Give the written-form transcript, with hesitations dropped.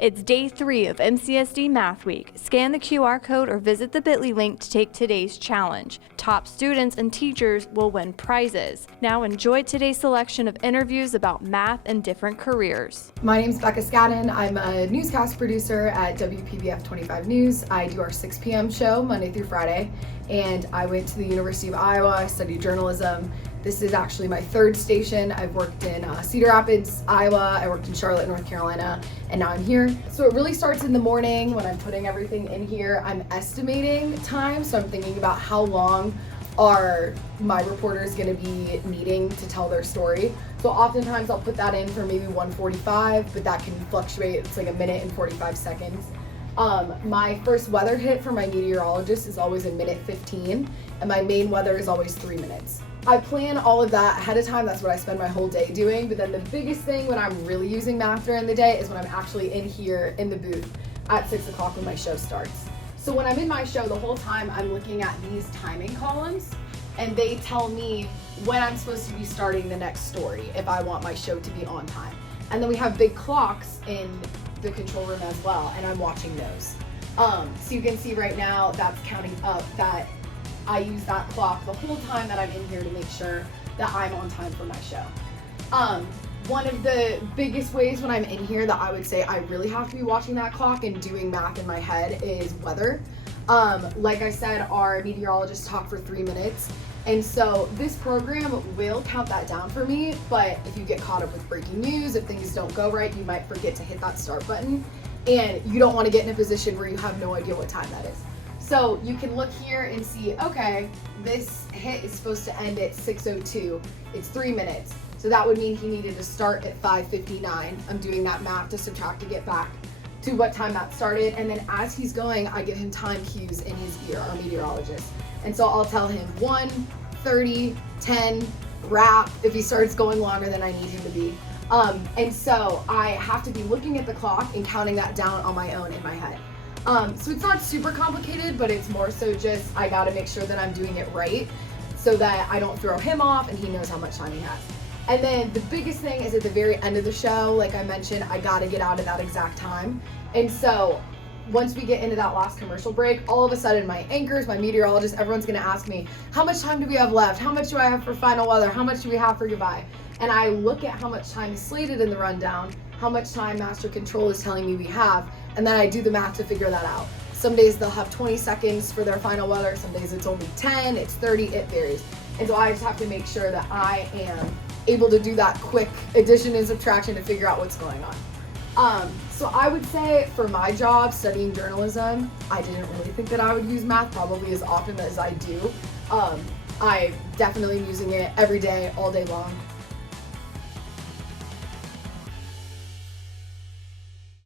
It's day 3 of MCSD Math Week. Scan the QR code or visit the bit.ly link to take today's challenge. Top students and teachers will win prizes. Now enjoy today's selection of interviews about math and different careers. My name is Becca Scadden. I'm a newscast producer at WPBF 25 News. I do our 6 p.m. show Monday through Friday, and I went to the University of Iowa. I studied journalism. This is actually my 3rd station. I've worked in Cedar Rapids, Iowa. I worked in Charlotte, North Carolina, and now I'm here. So it really starts in the morning when I'm putting everything in here. I'm estimating time, so I'm thinking about how long are my reporters going to be needing to tell their story. So oftentimes I'll put that in for maybe 1:45, but that can fluctuate. It's like 1 minute and 45 seconds. My first weather hit for my meteorologist is always 1:15, and my main weather is always 3 minutes. I plan all of that ahead of time. That's what I spend my whole day doing. But then the biggest thing when I'm really using math during the day is when I'm actually in here in the booth at 6 o'clock when my show starts. So when I'm in my show, the whole time I'm looking at these timing columns, and they tell me when I'm supposed to be starting the next story if I want my show to be on time. And then we have big clocks in the control room as well, and I'm watching those. So you can see right now that's counting up that I use that clock the whole time that I'm in here to make sure that I'm on time for my show. One of the biggest ways when I'm in here that I would say I really have to be watching that clock and doing math in my head is weather. Like I said, our meteorologists talk for 3 minutes, and so this program will count that down for me, but if you get caught up with breaking news, if things don't go right, you might forget to hit that start button, and you don't want to get in a position where you have no idea what time that is. So you can look here and see, okay, this hit is supposed to end at 6:02. It's 3 minutes. So that would mean he needed to start at 5:59. I'm doing that math to subtract to get back to what time that started. And then as he's going, I give him time cues in his ear, our meteorologist. And so I'll tell him 1, 30, 10, wrap if he starts going longer than I need him to be. And so I have to be looking at the clock and counting that down on my own in my head. So it's not super complicated, but it's more so just I gotta make sure that I'm doing it right so that I don't throw him off and he knows how much time he has. And then the biggest thing is at the very end of the show, like I mentioned, I gotta get out at that exact time. And so once we get into that last commercial break, all of a sudden my anchors, my meteorologists, everyone's gonna ask me, how much time do we have left? How much do I have for final weather? How much do we have for goodbye? And I look at how much time is slated in the rundown, how much time Master Control is telling me we have, and then I do the math to figure that out. Some days they'll have 20 seconds for their final weather, some days it's only 10, it's 30, it varies. And so I just have to make sure that I am able to do that quick addition and subtraction to figure out what's going on. So I would say for my job, studying journalism, I didn't really think that I would use math probably as often as I do. I definitely am using it every day, all day long.